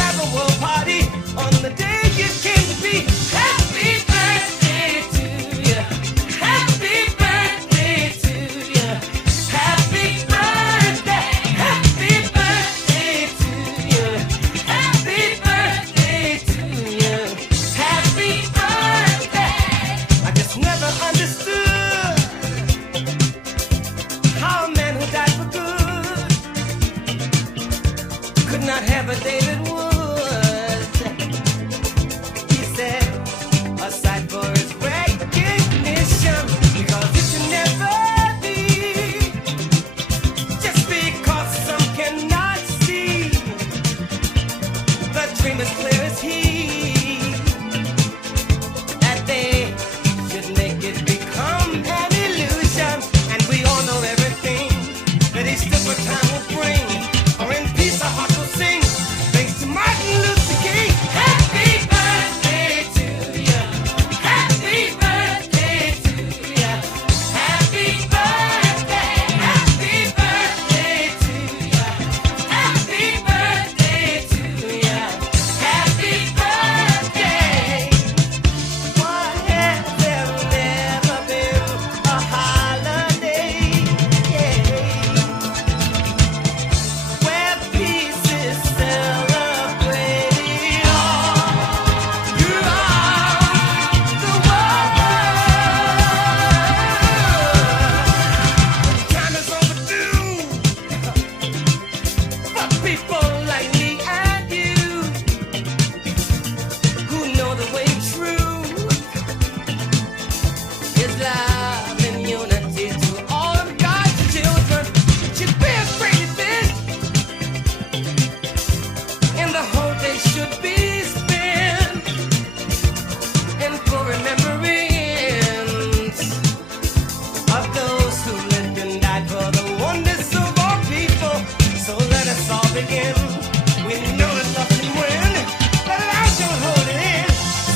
have a world party on the day you came to be. Happy birthday to you. Happy birthday to you. Happy birthday. Happy birthday to you. Happy birthday to you. Happy birthday. I just never understood how a man who died for good could not have a David Wood. He said, aside for his recognition, because it should never be just because some cannot see. The dream is clear as he, that they should make it become an illusion. And we all know everything that each different time will bring. Or in peace our hearts will sing. Thanks to Martin Luther King. Happy birthday to you. Happy birthday to you. Happy birthday. Happy birthday to you. Happy birthday to you. Happy birthday. Why has there never been a holiday? Where peace is celebrated all throughout the world. Time is overdue for people like me and you who know the way true is love and unity to all of God's children. Should be a great event, and the whole day should be spent in full remembrance of those who lived and died for the wonders of all people. So let us all begin. We know that nothing win. Let it out and hold it in.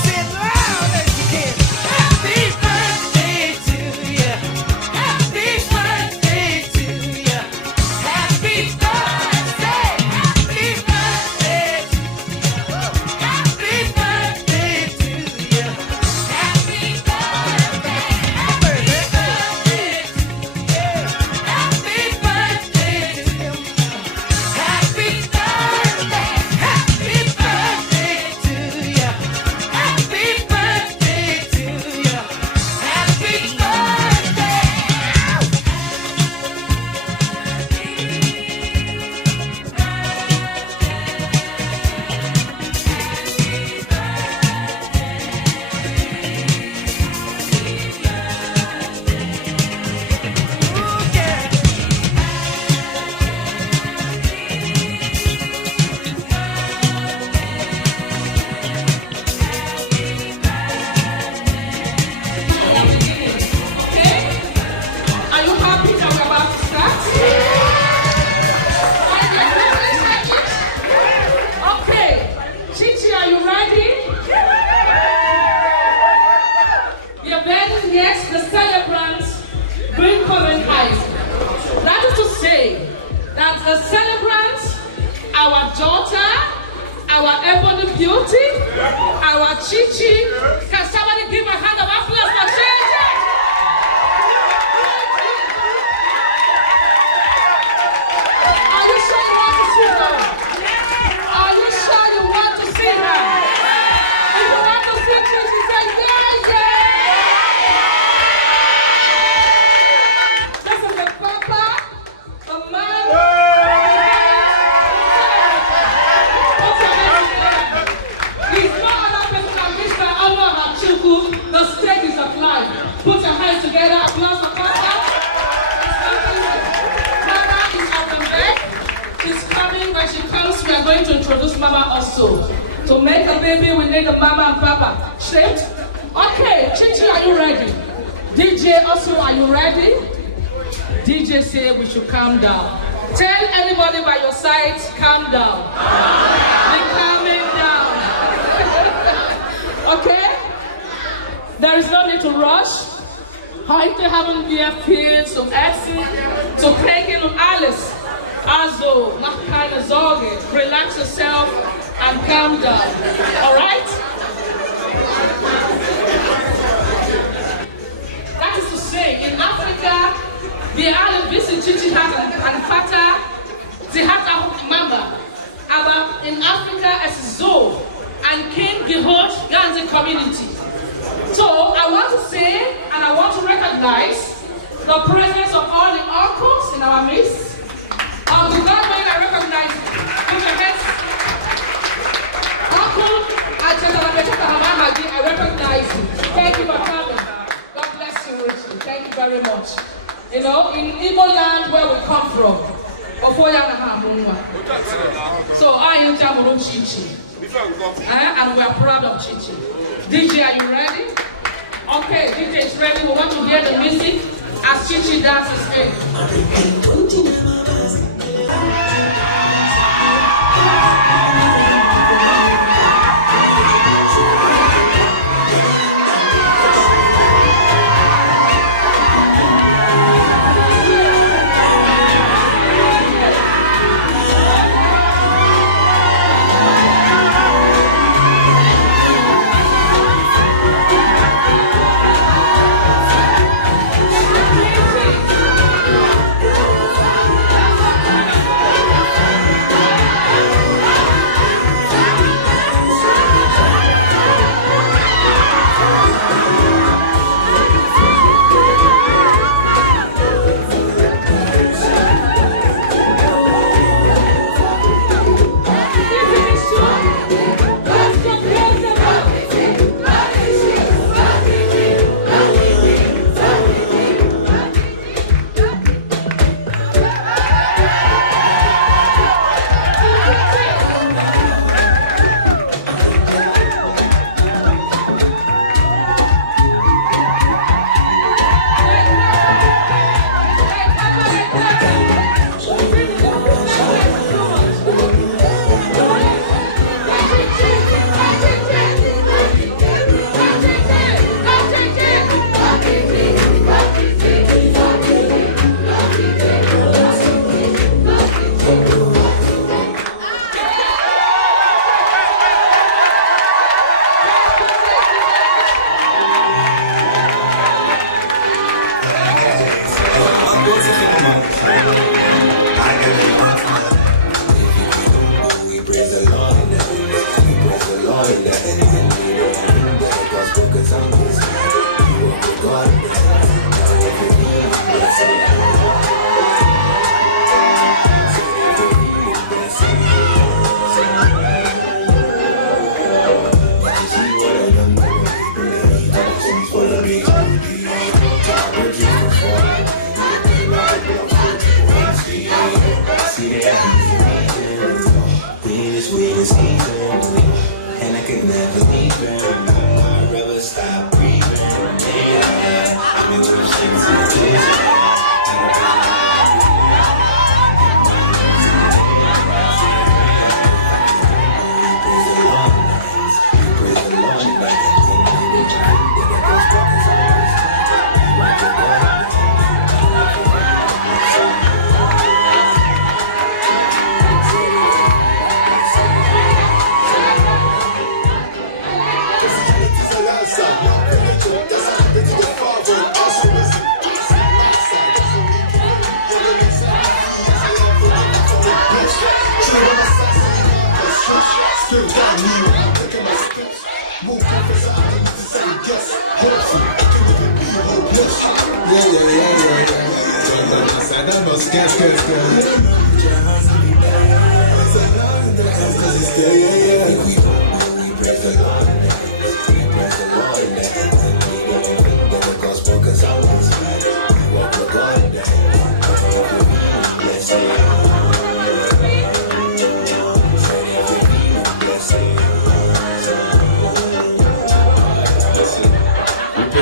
Say it loud as you can. Happy birthday to you. Happy birthday to you. Happy birthday. Happy birthday to you. Happy birthday to you. Happy birthday. Happy birthday to you. Happy birthday to you. Happy birthday. Happy birthday to you. Happy birthday to you. Happy Are you happy that we're about to start? Okay, Chichi, are you ready? Your very next, the celebrants bring current eyes. That is to say that the celebrants, our daughter, our ebony beauty, our Chichi. Can somebody give a hand of applause for Chichi? Are you sure you want to see her? Are you sure you want to see her? If you want to see Chichi, say yeah, yeah. This is the papa, the man. He's no other person than Mr. Anwar Chukwu. The stage is applied. Put your hands together. Applause for Papa. Mama is on the back. She's coming. When she comes, we are going to introduce Mama also. To make a baby, we need the Mama and Papa. Straight? Okay, Chichi, are you ready? DJ also, are you ready? DJ say we should calm down. Tell anybody by your side, calm down. Be calming down. Okay? There is no need to rush. Heute haben wir viel zum Essen, zu trinken und alles. Also, mach keine Sorge. Relax yourself. and calm down. All right? That is to say, in Africa, wir alle wissen, Chichi hat einen Vater, sie hat auch Mama. Aber in Afrika es ist so, ein Kind gehört ganze Community. So I want to say and I want to recognize the presence of all the uncles in our midst. The God when I recognize you. Put your hands. Uncle, I recognize you. Thank you for coming. God bless you richly. Thank you very much. You know, in Igbo land where we come from, so I am Jamuro Chichi. And we are proud of Chichi. DJ, are you ready? Okay, DJ is ready. We want to hear the music as Chichi dances in.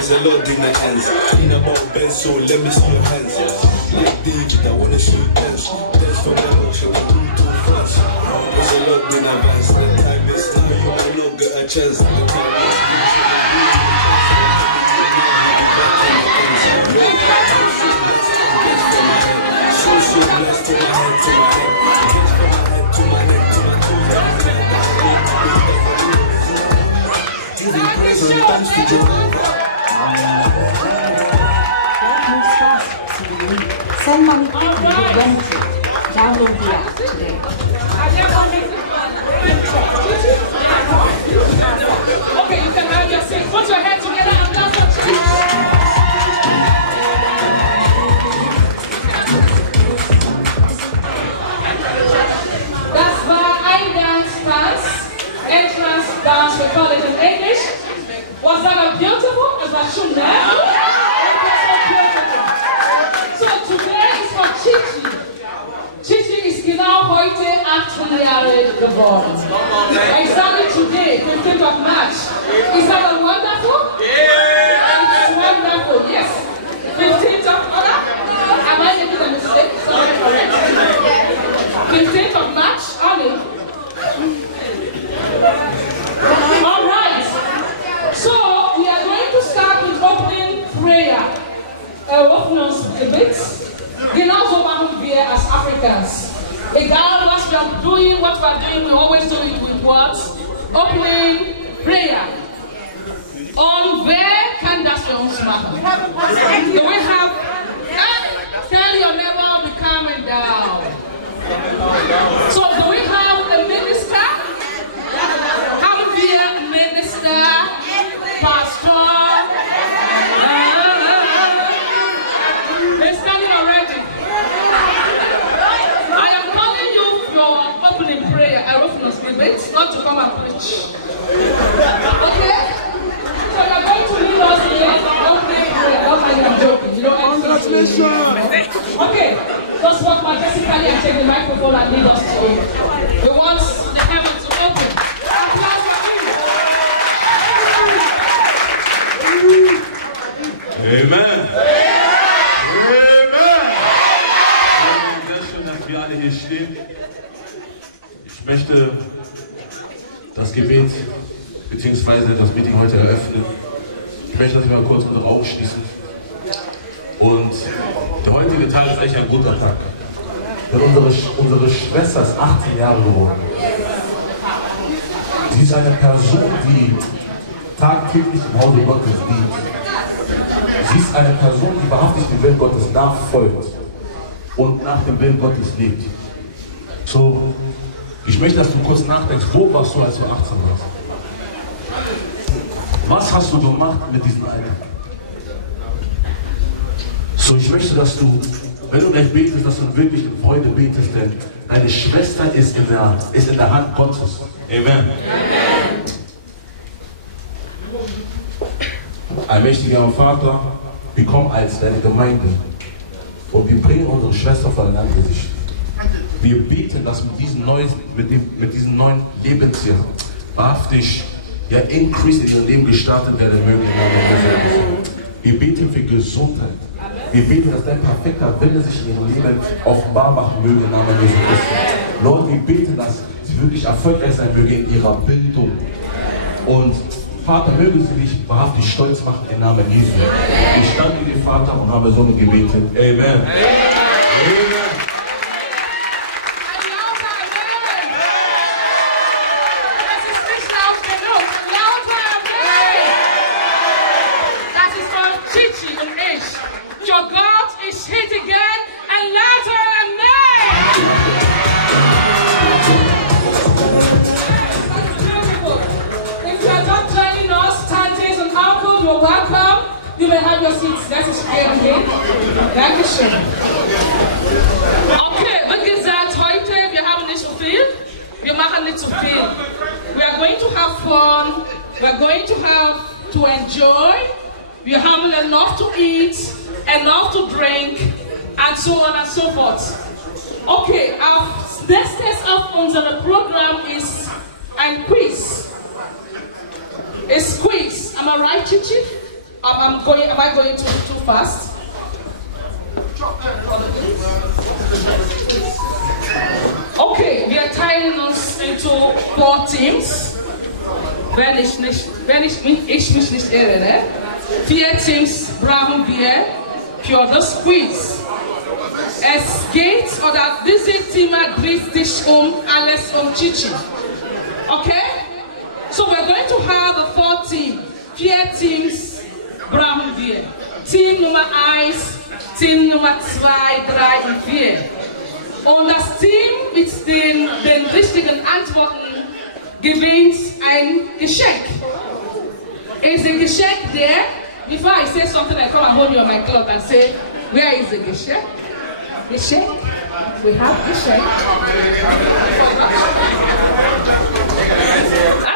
The Lord in my hands, in about bed, so let me see your hands. Like David, I wanna see you dance. Dance from the ocean, do too fast. There's a lot in advance. The time is now, you might not get a chance. The time is so blessed to my head, to my head. To my head, to my neck, to my toes. to Jehovah. Don't move fast to the lead. Send money quickly with Remitry. Download the app today. Okay, you can have your seat. Put your hands together and dance for church. That's my dance dance, entrance dance, we call it in English. Was that a beautiful? Is that Shunna? So today is for Chichi. Chichi is genau heute 18 Jahre geworden. I started today, 15th of March. Is that wonderful? Yeah! It's wonderful, yes. 15th of March? Am I making a mistake? Sorry, correct. 15th of March, only. All right. So we are going to start with opening prayer. Öffnungsgebet. Genauso machen wir as Africans. Egal what we are doing, we always do it with what? Opening prayer. Und wer kann das für uns machen? Do we have? Tell your neighbor, be calming down. So do we have a minister? Haben wir einen Minister? Pastor? They're standing already. I am calling you for opening prayer. I wrote from the not to come and preach. Okay? So you're going to lead us in opening prayer. Don't mind me, I'm joking. You don't Okay. Just walk majestically and take the microphone and lead us to it. We want the heavens to open. Applause for Amen. Amen. Sehr schön, dass wir alle hier stehen. Ich möchte das Gebet bzw. das Meeting heute eröffnen. Ich möchte, dass wir mal kurz unsere Augen schließen. Und der heutige Tag ist eigentlich ein guter Tag. Denn unsere Schwester ist 18 Jahre geworden. Sie ist eine Person, die tagtäglich im Hause Gottes dient. Sie ist eine Person, die wahrhaftig dem Willen Gottes nachfolgt und nach dem Willen Gottes lebt. So, ich möchte, dass du kurz nachdenkst, wo warst du, als du 18 warst? Was hast du gemacht mit diesem Alter? So, ich möchte, dass du, wenn du gleich betest, dass du wirklich in Freude betest, denn deine Schwester ist in der Hand Gottes. Amen. Allmächtiger Vater, wir kommen als deine Gemeinde und wir bringen unsere Schwester vor dein Angesicht. Wir beten, dass mit diesem neuen Lebensjahr wahrhaftig Increase in ihrem Leben gestartet werden möge. Wir beten für Gesundheit. Wir beten, dass dein perfekter Wille sich in ihrem Leben offenbar machen möge im Namen Jesu Christi. Lord, wir beten, dass sie wirklich erfolgreich sein möge in ihrer Bildung. Und Vater, möge sie dich wahrhaftig stolz machen im Namen Jesu. Ich danke dir, Vater, und habe so gebetet. Amen. Amen. You may have your seats. Das ist okay. Dankeschön. Okay, wie gesagt, heute, wir haben nicht so viel. Wir machen nicht so viel. We are going to have fun. We are going to have to enjoy. Wir haben enough to eat, enough to drink, and so on and so forth. Okay, als nächstes auf unserem Programm ist ein Quiz. It's quiz. Am I right, Chichi? Am I going too fast? Okay, wir teilen uns into 4 Teams. Wenn ich mich nicht irre, ne? 4 Teams brauchen wir für das Quiz. Es geht, oder dieses Thema dreht sich alles Chichi. Okay? So we're going to have a 4 teams Team Nummer 1, Team Nummer 2, 3 und 4. Und das Team mit den richtigen Antworten gewinnt ein Geschenk. It's a Geschenk there. Before I say something, I come and hold you on my cloth and say, where is the Geschenk? Geschenk? We have Geschenk.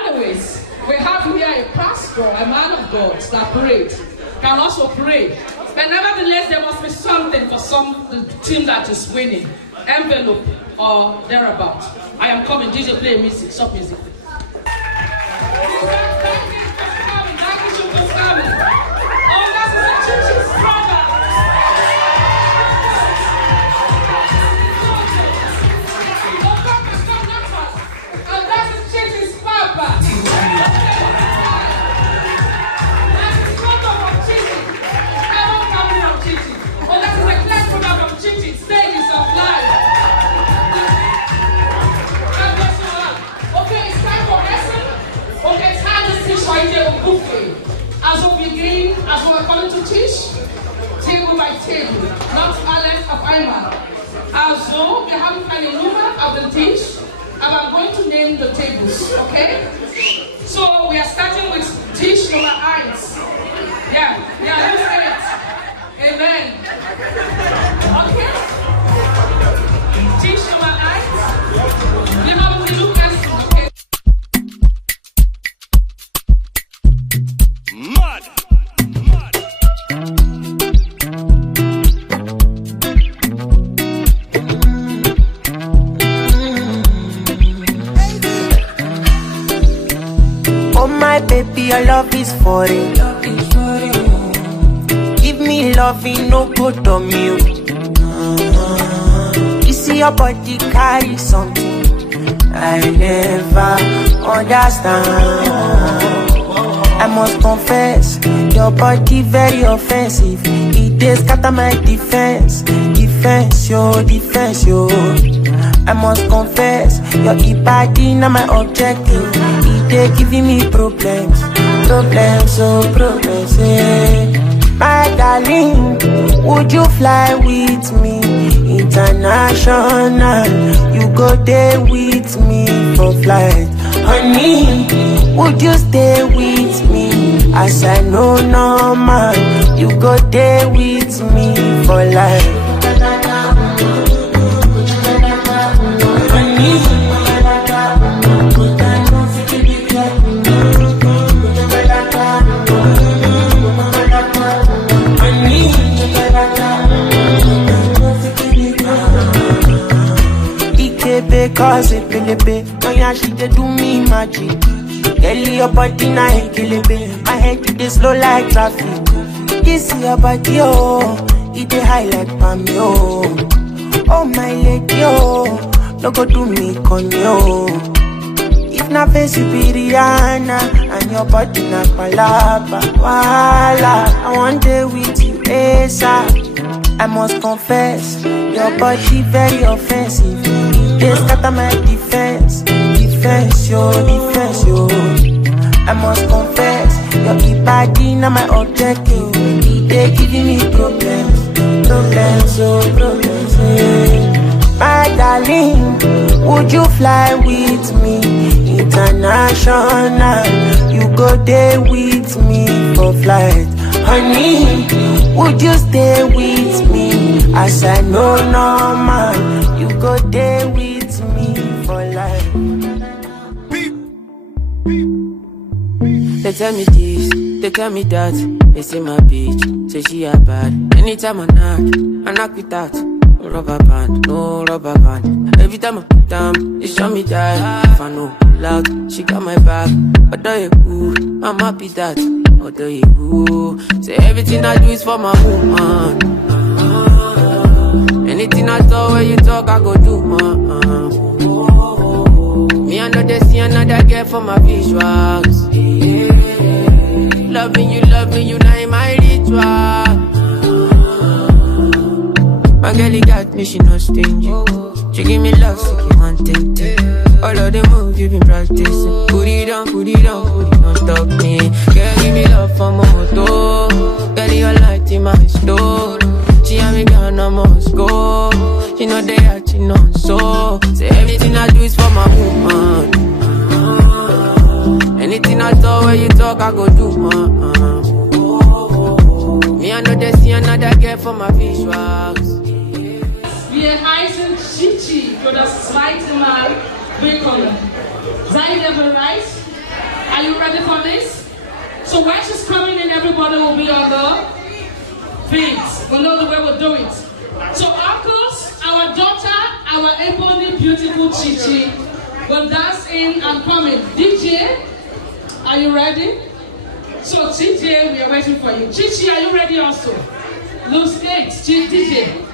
Anyways, we have here a pastor, a man of God that prays, can also pray. But nevertheless, there must be something for the team that is winning. Envelope or thereabout. I am coming. DJ, play music. Stop music. As we begin, as we are coming to teach, table by table, not Alex of Ayman. Also, we have a number of the teach, and I'm going to name the tables, okay? So we are starting with teach number 1. Yeah, who's 8? Amen. Okay? Teach number 1. We have to look at it, okay? Baby, your love is foreign. Give me loving, no good on you. You see your body carry something I never understand. I must confess, your body very offensive. It is scatter my defense, yo. I must confess, your body not my objective. They giving me problems, yeah. My darling, would you fly with me international? You go there with me for flight. Honey, would you stay with me? As I know normal, you go there with me for life. Cause it belebe, oh yeah, she dey do me magic. Girl, your body na kelebe, my head dey slow like traffic. This your body, oh, it dey high like palm, yo. Oh my lady, oh, no go do me con yo. If na face you be Rihanna, and your body na palapa, wala. I want day with you, ASAP. I must confess, your body very offensive. They scatter my defense, yo. I must confess, your body not my objective. They giving me problems, yeah. My darling, would you fly with me international? You go there with me for flight. Honey, would you stay with me? As I know normal, you go there with me for life. They tell me this, they tell me that. They say my bitch, say she a bad. Anytime I knock without no rubber band. Every time I put down, they show me that. If I know loud, she got my back. Although you cool, I'm happy that. Although you cool, say everything I do is for my woman. Anything I talk, when you talk, I go do, man. Me, I know they see another girl for my visuals. Yeah. Loving you, now in my ritual. My girl, got me, she not stingy. She give me love, so keep on tempting. All of the moves you been practicing. Put it on, stop me. Girl, give me love for my moto. Girl, your light in my store. She and me gonna must go. She know they acting on so. Say everything I do is for my woman. Anything I talk, when you talk, I go do, Me, I know they see another girl for my visuals. Wir heißen Chichi für das zweite Mal willkommen. Seid ihr bereit? Are you ready for this? So when she's coming in, everybody will be on the feet. We know the way we'll do it. So uncles, our daughter, our ebony beautiful Chichi will dance in and come in. DJ, are you ready? So DJ, we are waiting for you. Chichi, are you ready also? Loose eight, DJ.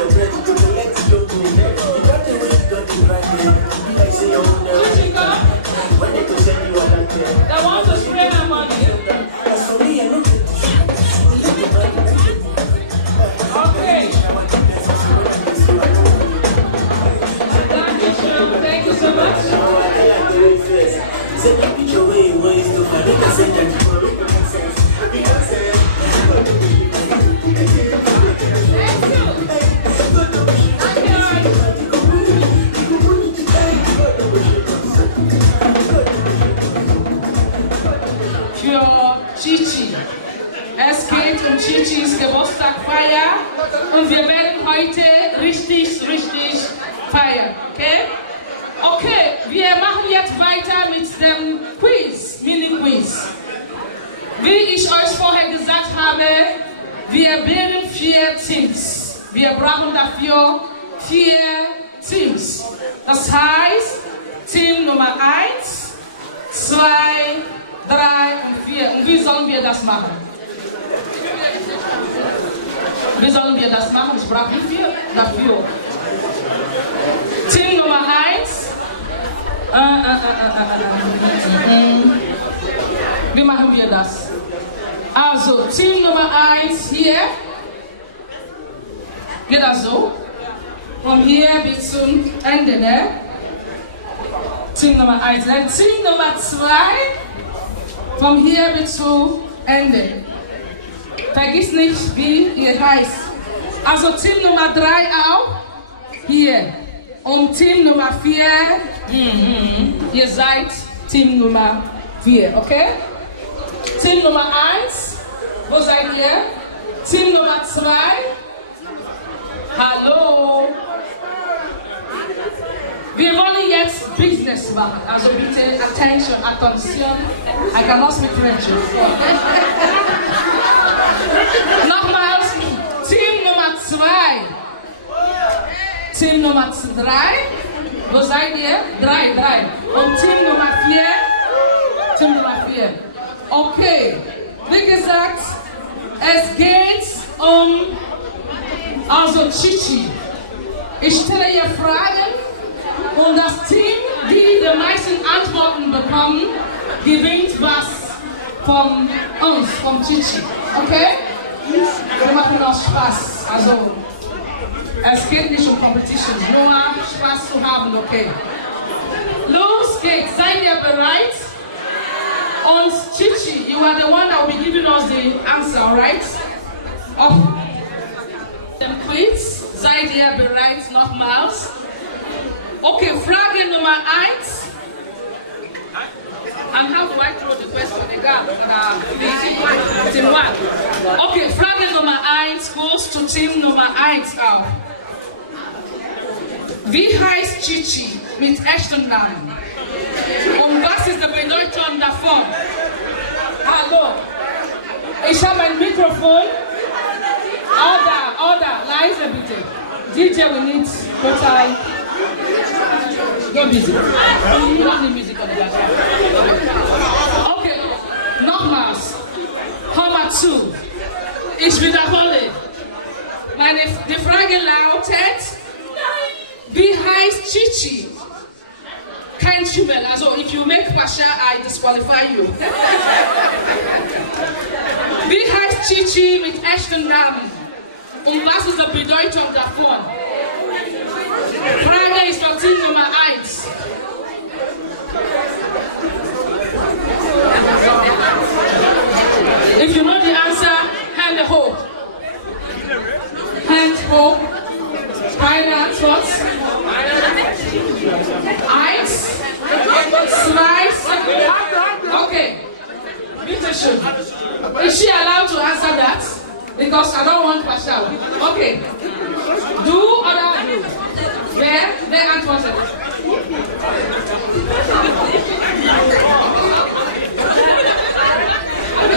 They want to spray my money. Okay. Thank you so much. Für Chichi. Es geht um Chichis Geburtstagfeier und wir werden heute richtig feiern, okay? Okay, wir machen jetzt weiter mit dem Quiz, Mini-Quiz. Wie ich euch vorher gesagt habe, wir bilden 4 Teams. Wir brauchen dafür 4 Teams. Das heißt, Team Nummer 1, 2, 3 und 4. Und wie sollen wir das machen? Wie sollen wir das machen? Ich brauche 4 dafür. Team Nummer 1. Wie machen wir das? Also, Team Nummer 1 hier. Geht das so? Von hier bis zum Ende, ne? Team Nummer 1. Dann Team Nummer 2. Von hier bis zum Ende. Vergiss nicht, wie ihr heißt. Also Team Nummer 3 auch. Hier. Und Team Nummer 4. Ihr seid Team Nummer 4, okay? Team Nummer 1. Wo seid ihr? Team Nummer 2. Hallo. Wir wollen jetzt Business machen. Also bitte Attention. I cannot speak French. Nochmals. Team Nummer 2. Team Nummer 3. Wo seid ihr? 3. Und Team Nummer 4. Team Nummer 4. Okay. Wie gesagt, es geht um also Chichi. Ich stelle ihr Fragen und das Team, die die meisten Antworten bekommen, gewinnt was von uns, vom Chichi. Okay? Wir machen auch Spaß. Also, es geht nicht um Competition, nur Spaß zu haben, okay? Los geht's. Seid ihr bereit? Und Chichi, you are the one that will be giving us the answer, alright? Of dem Quiz. Seid ihr bereit nochmals? Okay, Frage Nummer 1. And how do I throw the question again? Team 1. Okay, Frage Nummer 1 goes to Team Nummer 1 auch. Wie heißt Chichi mit echten Namen? Und was ist die Bedeutung davon? Hallo, ich habe ein Mikrofon. Order, leise bitte. DJ, we need total. Go busy. You don't need music on the background. Okay, nochmals. Nummer 2. Ich wiederhole. Die Frage lautet, wie heißt Chichi? Kein Schimmel. Also, if you make Pasha, I disqualify you. Wie heißt Chichi mit echten Namen? Und was ist die Bedeutung davon? Frage ist für Team Nummer 1. If you know the answer, hand hoch. Hand hoch. Keine Antwort. 1, 2, okay. Bitte schön. Is she allowed to answer that? Because I don't want Pasha. Okay. Du oder du? Wer antwortet?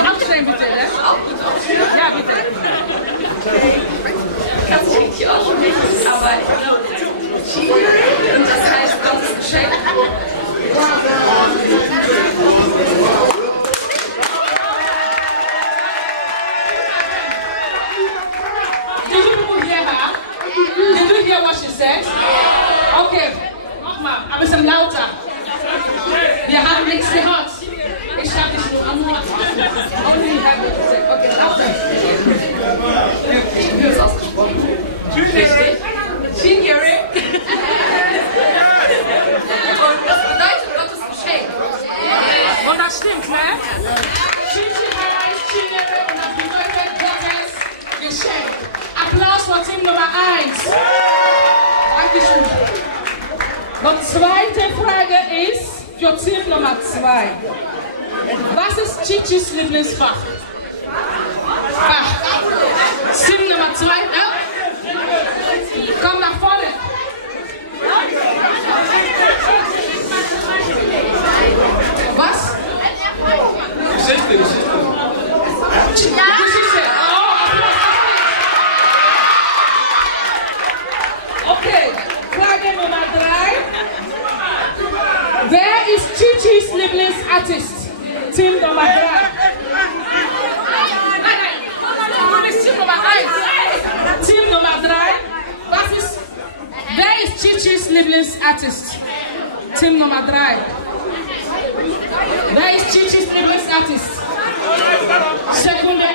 Abstellen bitte, ne? Ja, bitte. Kannst du richtig aussprechen, aber ich glaube, und das heißt Gottes Geschenk. Do you people hear her? bisschen lauter. Wir haben nichts gehört. Ich hab dich nur am Ohr. Only have you to say. Okay, lauter. Wie ist ausgesprochen? Richtig. Chingere. Und das bedeutet Gottes Geschenk. Und das stimmt, ne? Chichi heißt Chingere und das bedeutet Gottes Geschenk. Applaus für Team Nummer 1. Dankeschön. Die zweite Frage ist für Team Nummer 2. Was ist Chichis Lieblingsfach? Team Nummer 2, ja? Komm nach vorne. Was? Geschichte. Geschichte. Okay, Frage Nummer 3. Wer ist Chichis Lieblingsartist? Team Nummer 3. Nein, du bist Team Nummer 1. Team Nummer 3. Wer ist Chichis Lieblingsartist? Team Nummer 3. Wer ist Chichis Lieblingsartist? Sekunde 1.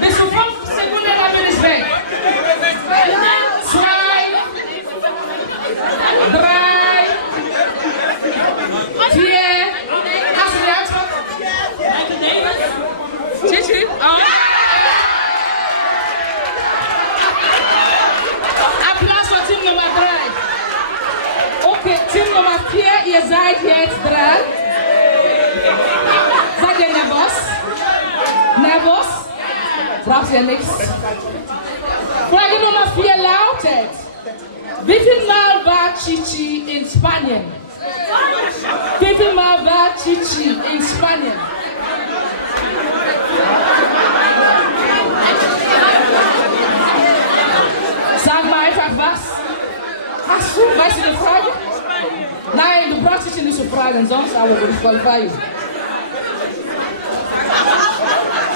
Bis zu 5 Sekunden, dann bin ich weg. 2, 3, 4. Hast du die Antwort? Chichi? Applaus für Team Nummer 3. Okay, Team Nummer 4, ihr seid jetzt dran. Seid ihr nervös? Nervös? Braucht ihr nichts? Frage Nummer 4 lautet: Wie viel Mal war Chichi in Spanien? Wie viel Mal war Chichi in Spanien? Sag mal einfach was. Hast du? Weißt du die Frage? Nein, du brauchst dich nicht zu fragen, sonst I will disqualify you.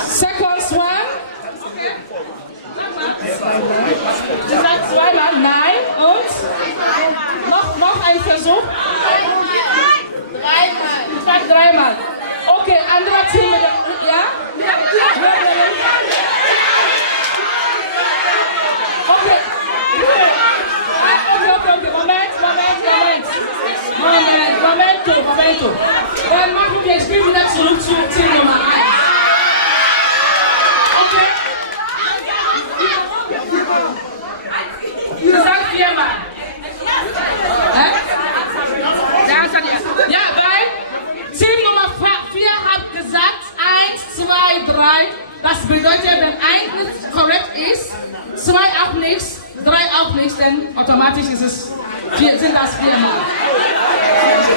Second one. Du sagst zweimal nein und noch ein Versuch. Du sagst dreimal. Okay, anderer Team. Ja? Okay. Momento. Dann machen wir das Spiel wieder zurück zu Team Nummer 1. Okay? Du sagst viermal. Ja, weil Team Nummer 4 hat gesagt 1, 2, 3. Das bedeutet, wenn 1 nicht korrekt ist, 2 auch nichts, 3 auch nichts, dann automatisch sind das 4 Mal.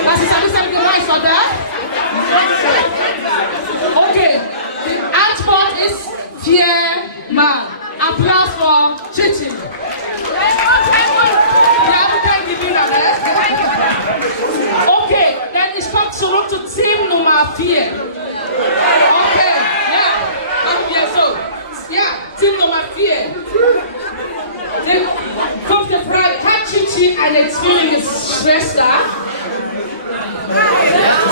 Das ist ein bisschen gemein, oder? Okay, die Antwort ist 4 Mal. Applaus für Chichi. Wir haben keinen Gewinner, ne? Okay, dann ich komme zurück zu Team Nummer 4. Okay, ja, machen wir so. Ja, Team Nummer 4. Die 5. Frage: Hat Chichi eine Zwillingsschwester?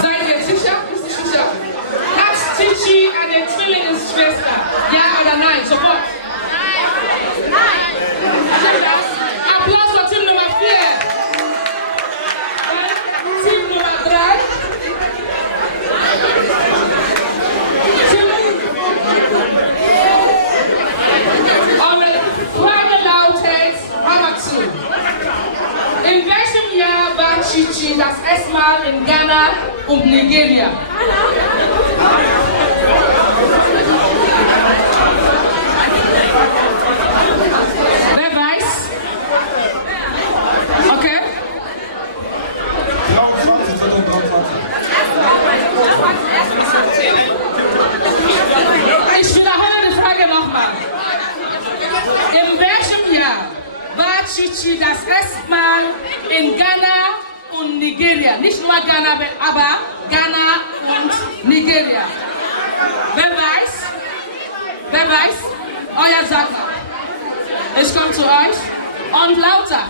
Seid ihr sicher? Bist du sicher? Hat Chichi eine Zwillingsschwester? Ja oder nein? Sofort. Nein. Applaus für Team Nummer 4. Team Nummer 3. Und die Frage lautet, hör mal zu. In welchem Jahr war Chichi das erste Mal in Ghana und Nigeria? Wer weiß? Okay. 23. Ich wiederhole die Frage nochmal. In welchem Jahr war Chichi das erste Mal in Ghana und Nigeria? Nicht nur Ghana, aber Ghana und Nigeria. Wer weiß? Wer weiß? Euer sagt mal. Ich komme zu euch. Und lauter.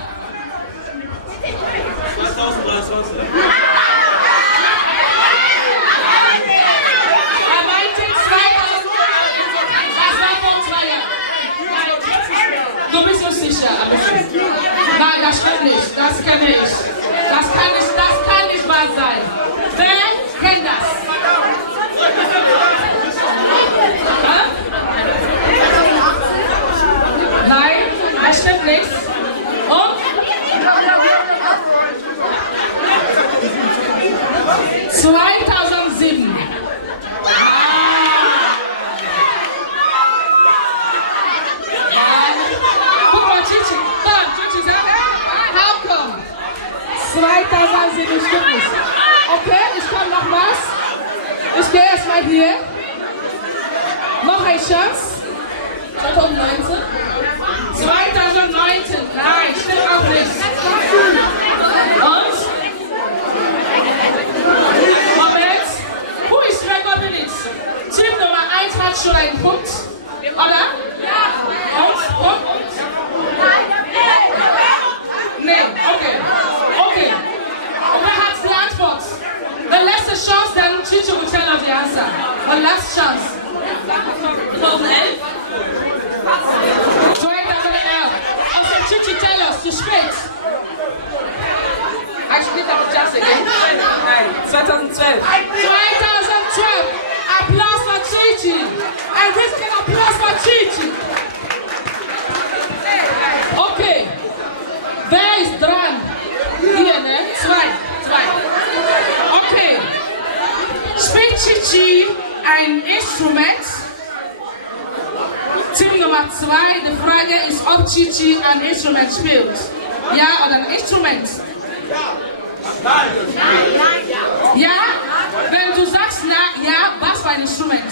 2000. Du bist so sicher, aber nein, das stimmt nicht. Das kenne ich. Das kann nicht wahr sein. Wer kennt das? Hä? Nein, das stimmt nicht. Und? 2007. Guck mal, Chichi. Da, Chichi, how come? 2007 stimmt nicht. Okay, ich komme noch was. Ich gehe erstmal hier. Noch eine Chance. 2019? 2019, nein, stimmt auch nicht. Und? Moment. Who is recording it? Team Nummer 1 hat schon einen Punkt. Oder? Ja. Und? Nee, okay. Okay. Wer hat die Antwort? The letzte Chance, then Chichi will tell us the answer. The last chance. 2011? 2011. Also Chichi, tell us, zu spät. I should give that a chance again. 2012. 2012. Applaus for Chichi. And this can applause for Chichi. Okay. Wer ist dran? Hier, ne? Zwei. Okay. Spielt Chichi ein Instrument? Team Nummer 2, die Frage ist, ob Chichi ein Instrument spielt. Ja oder ein Instrument? Ja? Wenn du sagst ja, was für ein Instrument?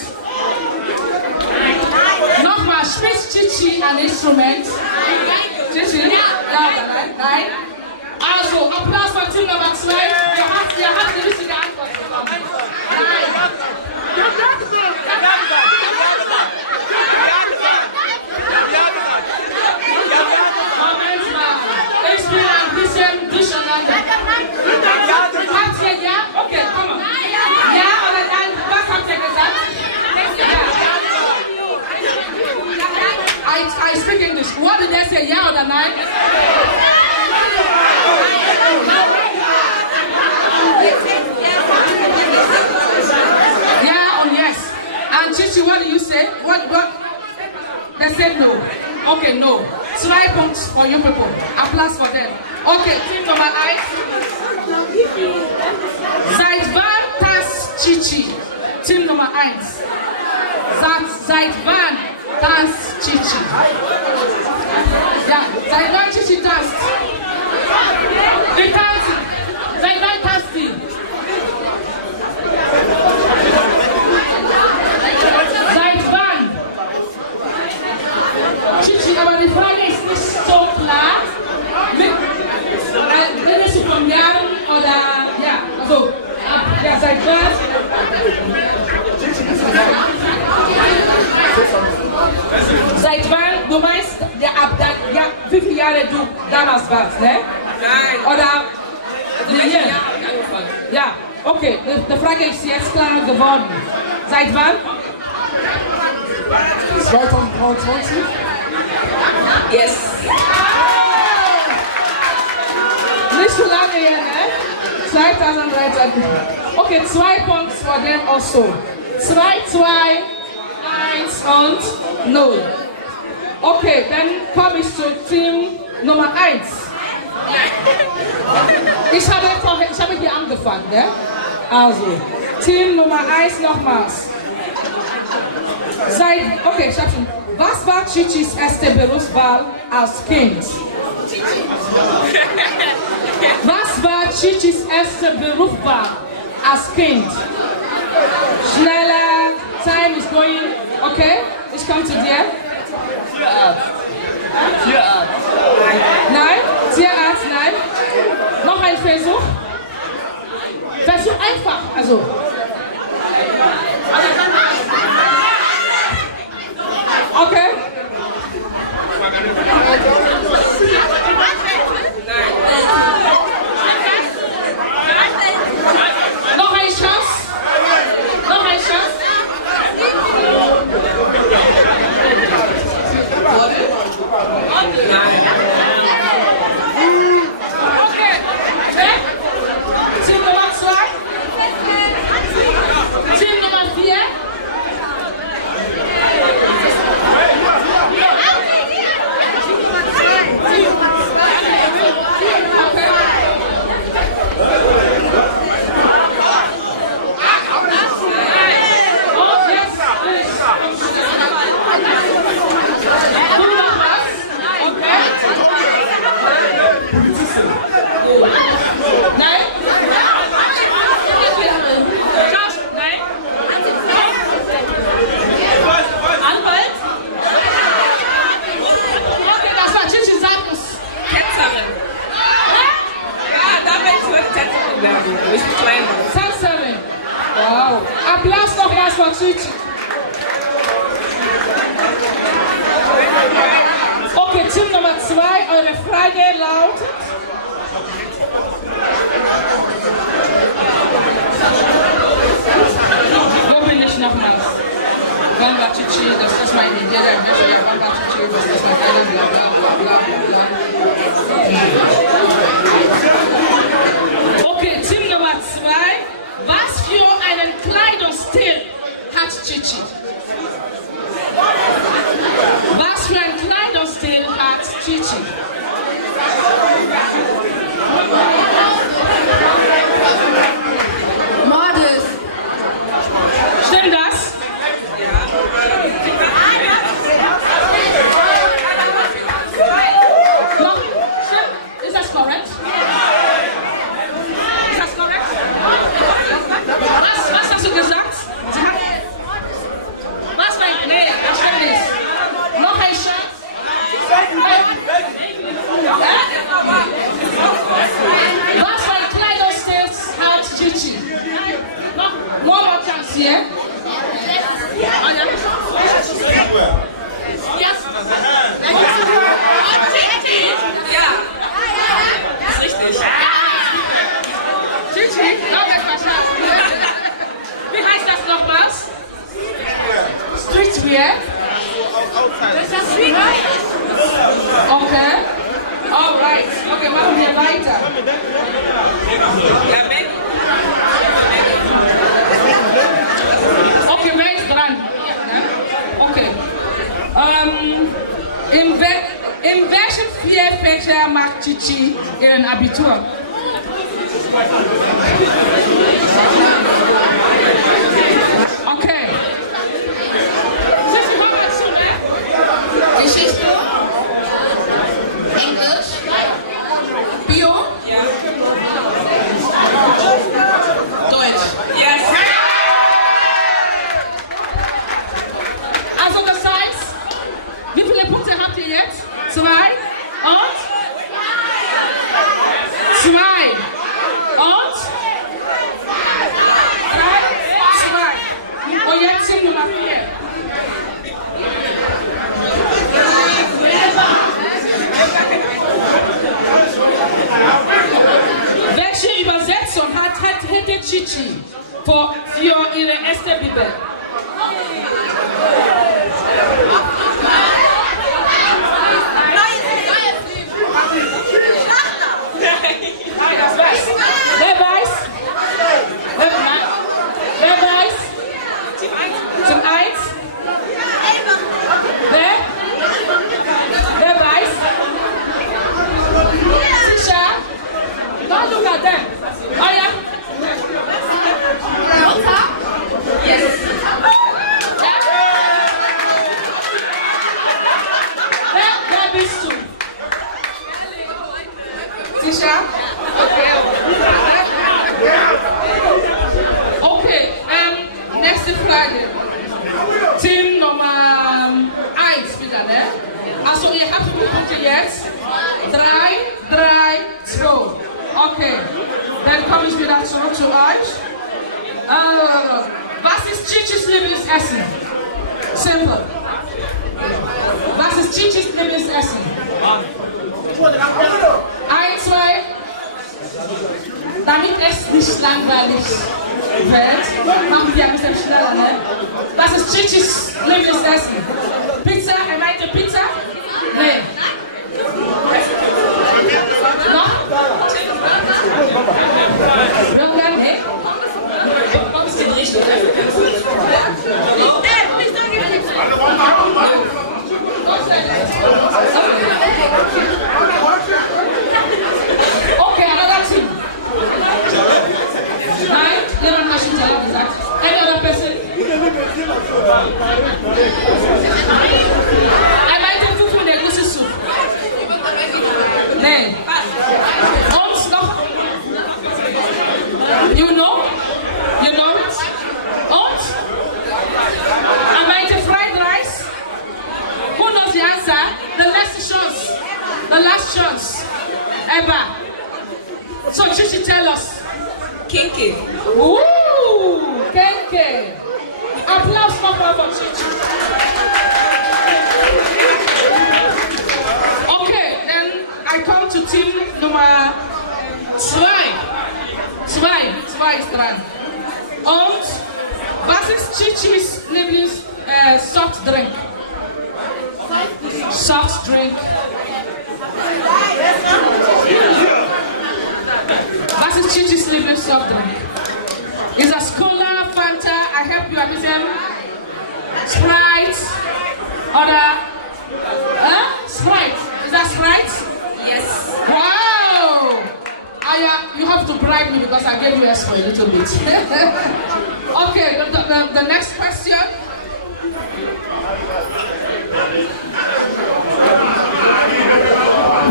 Nochmal, spielt Chichi ein Instrument? Chichi? Ja oder nein? Nein? Also, Applaus für Team Nummer 2. Ihr habt die richtige Antwort bekommen. Nein. Moment mal. Ich bin ein bisschen durcheinander. Habt ihr ja? Okay, komm mal. Ja oder nein? Was habt ihr gesagt? I speak English. What did they say? Ja oder nein? Yeah and yes. And Chichi, what do you say? What? They said no. Okay, no. 2 points for you people. Applause for them. Okay, team number 1. Seit wann tanzt Chichi? Team Nummer 1. Seit wann tanzt Chichi? Ja, seit wann Chichi tanzt? Wir tanzen. Seit wann tanzt sie? Seit wann? Chichi, aber die Frage ist nicht so klar. Redest du von Jahren oder ja, also ja, seit wann? Seit wann? Du meinst, ja, wie viele Jahre du damals warst, ne? Nein. Oder? Also welches Jahr habe ich angefangen? Ja, okay, die Frage ist jetzt klar geworden. Seit wann? 2023? Yes. Nicht so lange her, ne? 2013. Okay, 2 Punkte for them also. 2, 1 und 0. Okay, dann komme ich zu Team Nummer 1. Ich habe hier angefangen, ne? Also, Team Nummer 1 nochmals. Okay, ich habe schon. Was war Chichis erste Berufswahl als Kind? Was war Chichis erste Berufswahl als Kind? Schneller, time is going. Okay, ich komme zu dir. Tierarzt. Nein, Tierarzt, nein. Noch ein Versuch. Versuch einfach, also. Okay. That's for Chichi. Okay, Team Nummer 2, eure Frage lautet. Wo bin ich nochmals? Bamba Chichi, das ist meine Idee, der Mensch, ja, Bamba Chichi, das ist mein kleiner bla bla bla bla bla. Okay, Team Nummer 2. Was für einen Kleidungsstil hat Chichi? Was für einen Kleidungsstil hat Chichi? Modest. Stimmt das? Noch? Stimmt? Ist das korrekt? Ist das korrekt? Was hast du gesagt? Sie hat... Was war ich? Nee, das stimmt nicht. Noch ein Schatz? Was für ein Kleidungsstil hat Chichi? Noch? One more chance here. Oh, ja. Yes. Ja. Das ist richtig. Chichi, noch etwas Schatz. Wie heißt das nochmals? Streetwear. Das ist Streetwear. Okay. Alright. Okay, machen wir weiter. Okay, wer ist dran? Okay. In welchen 4 Fächer macht Chichi ihren Abitur? Okay. Sissy, komm mal zu, ne? Geschichte. Englisch. Bio. Ja. Deutsch. Yes. Also das heißt, wie viele Punkte habt ihr jetzt? 2 und 2 und 3, 2. Und jetzt Team Nummer 4. Welche Übersetzung hätte Chichi für ihre erste Bibel? Wer weiß? Wer weiß? Zum 1? Wer weiß? Sicher? Don't look at them. Oh ja? Yes. Ja? Wer bist du? Sicher? Okay, nächste Frage. Team Nummer 1 wieder, ne? Also ihr habt 5 Punkte jetzt. 3, 2. Okay, dann komme ich wieder zurück zu euch. Was ist Chichis Lieblingsessen? Simple. Was ist Chichis Lieblingsessen? 1, 2. Damit es nicht langweilig wird, machen wir ein bisschen schneller, ne? Was ist Chichis Lieblingsessen? Pizza? Er meinte Pizza? Nee. Noch? Burger? Nee. Kommst du nicht? Okay, another team. Nein, jemand hat schon selber gesagt. Any other person? I meinte Fufu in der Gussi-Soup. Nein. Und noch? You know? You know it? Und? I meinte fried rice. Who knows the answer? The last chance. The last chance. Ever. So Chichi, tell us. Kinky. Ooh, kenke. Applause for Chichi. Okay, then I come to team number 2. 2 ist dran. Und was ist Chichis Lieblings Soft Drink? Soft Drink. Was ist Chichis Lieblings Soft Drink? Is a Cola, Fanta, I help you understand? Sprite, other, Sprite. Is that Sprite? Yes. Wow! You have to bribe me because I gave you a for a little bit. Okay, the next question.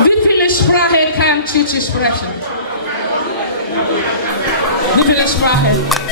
Wie viele Sprachen kann Chichi sprechen? Wie viele Sprachen?